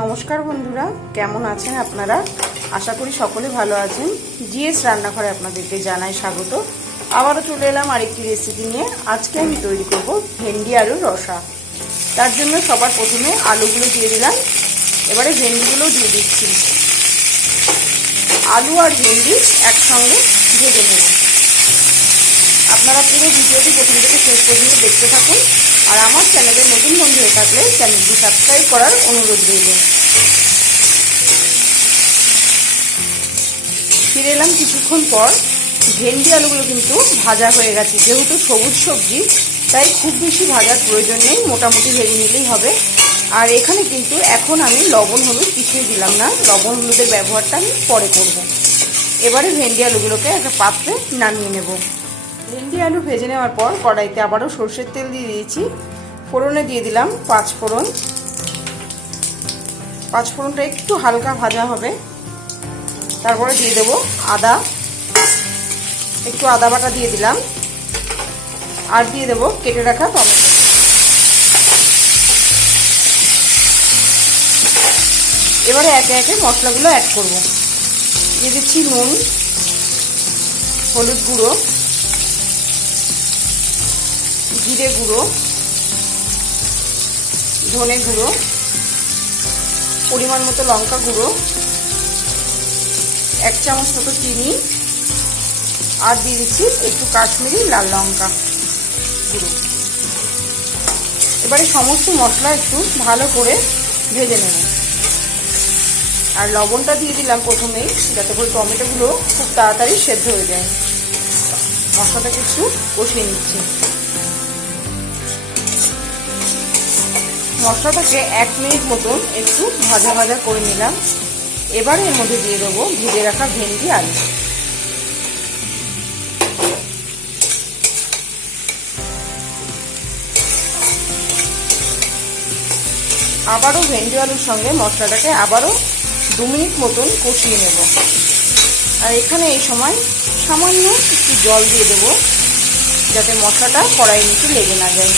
নমস্কার বন্ধুরা, কেমন আছেন আপনারা? আশা করি সকলে ভালো আছেন। জিএস রান্নাঘরে আপনাদেরকে জানাই স্বাগত। আবারও চলে এলাম আরেকটি রেসিপি নিয়ে। আজকে আমি তৈরি করব ভেন্ডি আলুর রসা। তার জন্য সবার প্রথমে আলুগুলো দিয়ে দিলাম, এবারে ভেন্ডিগুলোও দিয়ে দিচ্ছি। আলু আর ভেন্ডি একসঙ্গে ভেজে নেব। আপনারা পুরো ভিডিওটি প্রথম থেকে শেষ পর্যন্ত দেখতে থাকুন। আর আমার চ্যানেলে নতুন বন্ধু হয়ে থাকলে চ্যানেলটি সাবস্ক্রাইব করার অনুরোধ রইল। ফিরে এলাম কিছুক্ষণ পর। ভেন্ডি আলুগুলো কিন্তু ভাজা হয়ে গেছে। যেহেতু সবুজ সবজি, তাই খুব বেশি ভাজার প্রয়োজন নেই, মোটামুটি ভেজে নিলেই হবে। আর এখানে কিন্তু এখন আমি লবণ হলুদ কিছুই দিলাম না, লবণ হলুদের ব্যবহারটা আমি পরে করব। এবারে ভেন্ডি আলুগুলোকে একটা পাত্রে নামিয়ে নেব। ভেন্ডি আলু ভেজে নেওয়ার পর কড়াইতে আবারও সর্ষের তেল দিয়ে দিয়েছি। ফোড়নে দিয়ে দিলাম পাঁচফোড়ন। পাঁচফোড়নটা একটু হালকা ভাজা হবে। তারপরে দিয়ে দেবো আদা, একটু আদা বাটা দিয়ে দিলাম। আর দিয়ে দেবো কেটে রাখা টমেটো। এবারে একে একে মশলাগুলো অ্যাড করব। দিয়ে দিচ্ছি নুন, হলুদ গুঁড়ো, জিরে গুঁড়ো, ধনে গুঁড়ো, পরিমাণ মতো লঙ্কা গুঁড়ো, 1 চামচ মতো চিনি, আর দিয়ে দিচ্ছি একটু কাশ্মীরি লাল লঙ্কা গুঁড়ো। এবারে সমস্ত মশলা একটু ভালো করে ভেজে নেব। আর লবণটা দিয়ে দিলাম প্রথমেই, যাতে করে টমেটোগুলো খুব তাড়াতাড়ি সেদ্ধ হয়ে যায়। মশলাটাকে একটু কষিয়ে নিচ্ছি। মশলাটাকে 1 মিনিট মতন একটু ভাজা ভাজা করে নিলাম। এবারে এর মধ্যে দিয়ে দেবো ভেজে রাখা ভেন্ডি আলু। আবারও ভেন্ডি আলুর সঙ্গে মশলাটাকে আবারও 2 মিনিট মতন কষিয়ে নেব। আর এখানে এই সময় সামান্য একটু জল দিয়ে দেবো, যাতে মশলাটা কড়াইয়ের নিচে লেগে না যায়।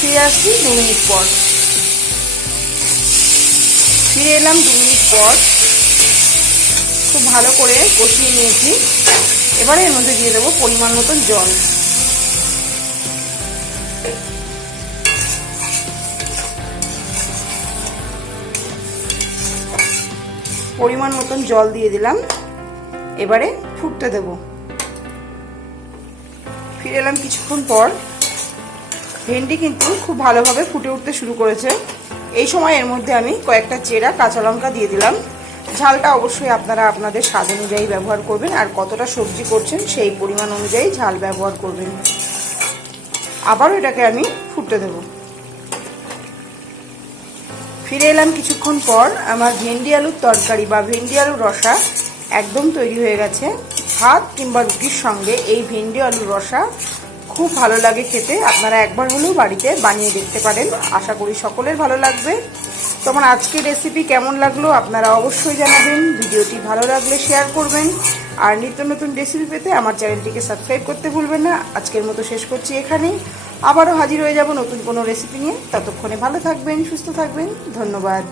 ফিরে আসছি 2 মিনিট পর। ফিরে এলাম 2 মিনিট পর। খুব ভালো করে কষিয়ে নিয়েছি। এবারে এর মধ্যে দিয়ে দেবো পরিমাণ মতন জল। পরিমাণ মতন জল দিয়ে দিলাম। এবারে ফুটতে দেব। ফিরে এলাম কিছুক্ষণ পর। ভেন্ডি কিন্তু খুব ভালোভাবে ফুটে উঠতে শুরু করেছে। এই সময় এর মধ্যে আমি কয়েকটা চেরা কাঁচা লঙ্কা দিয়ে দিলাম। ঝালটা অবশ্যই আপনারা আপনাদের স্বাদ অনুযায়ী ব্যবহার করবেন, আর কতটা সবজি করছেন সেই পরিমাণ অনুযায়ী ঝাল ব্যবহার করবেন। আবারও এটাকে আমি ফুটতে দেব। ফিরে এলাম কিছুক্ষণ পর। আমার ভেন্ডি আলুর তরকারি বা ভেন্ডি আলুর রসা একদম তৈরি হয়ে গেছে। ভাত কিংবা রুটির সঙ্গে এই ভেন্ডি আলুর রসা খুব ভালো লাগে খেতে। আপনারা একবার হলেও বাড়িতে বানিয়ে দেখতে পারেন। আশা করি সকলের ভালো লাগবে। তোমার আজকের রেসিপি কেমন লাগলো আপনারা অবশ্যই জানাবেন। ভিডিওটি ভালো লাগলে শেয়ার করবেন। আর নিত্য নতুন রেসিপি পেতে আমার চ্যানেলটিকে সাবস্ক্রাইব করতে ভুলবেন না। আজকের মতো শেষ করছি এখানেই। আবারও হাজির হয়ে যাব নতুন কোনো রেসিপি নিয়ে। ততক্ষণে ভালো থাকবেন, সুস্থ থাকবেন। ধন্যবাদ।